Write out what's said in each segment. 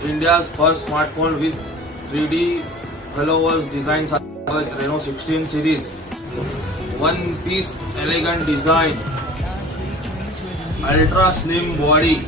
India's first smartphone with 3D followers design Reno 16 series. One piece elegant design, ultra slim body.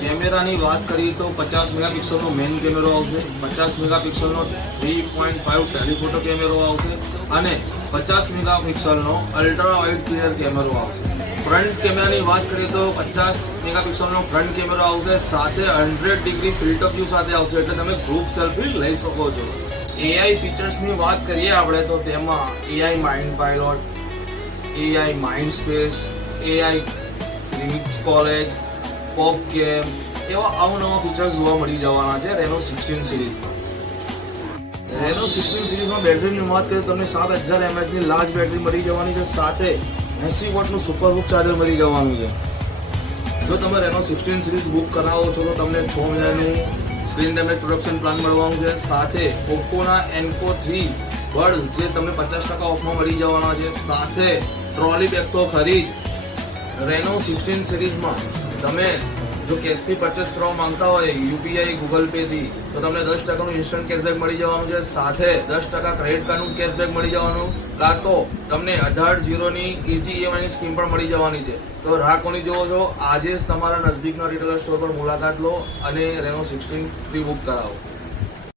કેમેરાની વાત કરીએ તો 50 મેગાપિક્સલનો main કેમેરો આવશે, 50 મેગાપિક્સલનો 3.5 ટેલિફોટો કેમેરો આવશે અને 50 મેગાપિક્સલનો અલ્ટ્રા વાઇડ ક્લિયર કેમેરો આવશે. ફ્રન્ટ કેમેરાની વાત કરીએ તો 50 મેગાપિક્સલનો ફ્રન્ટ કેમેરો આવશે, સાથે 100 ડિગ્રી ફિલ્ટર વ્યૂ સાથે આવશે, એટલે તમે ગ્રુપ સેલ્ફી લઈ શકો છો. એઆઈ ફીચર્સની વાત કરીએ આપણે તો તેમાં AI mind pilot, AI mind space, AI remix college, pop કેમ એવા અવનવા ફીચર્સ જોવા મળી જવાના છે રેનો 16 સિરીઝમાં. રેનો 16 સિરીઝમાં બેટરીની વાત કરીએ તો તમને 7000 mAhની લાર્જ બેટરી મળી જવાની છે, સાથે 80 વોટનું સુપરહૂક ચાર્જર મળી જવાનું છે. જો તમે રેનો 16 સિરીઝ બુક કરાવો છો તો તમને 6 મહિનાનું સ્ક્રીન ડેમેજ પ્રોટેક્શન પ્લાન મળવાનું છે, સાથે ઓપ્પોના એન્કો 3 બડ્સ જે તમને 50% ઓફમાં મળી જવાના છે, સાથે ટ્રોલી બેગ તો ખરી જ. રેનો 16 સિરીઝમાં તમે જો કેશથી પરચેસ કરવા માંગતા હોય યુપીઆઈ ગૂગલ પે થી તો તમને 10%નું ઇન્સ્ટન્ટ કેશબેક મળી જવાનું છે, સાથે 10% ક્રેડિટ કાર્ડનું કેશબેક મળી જવાનું, કાં તો તમને 18/0ની ઇઝી ઈએમઆઈની સ્કીમ પણ મળી જવાની છે. તો રાહ કોની જોવો છો? આજે જ તમારા નજદીકના રિટેલર સ્ટોર પર મુલાકાત લો અને રેનો 16 પ્રી બુક કરાવો.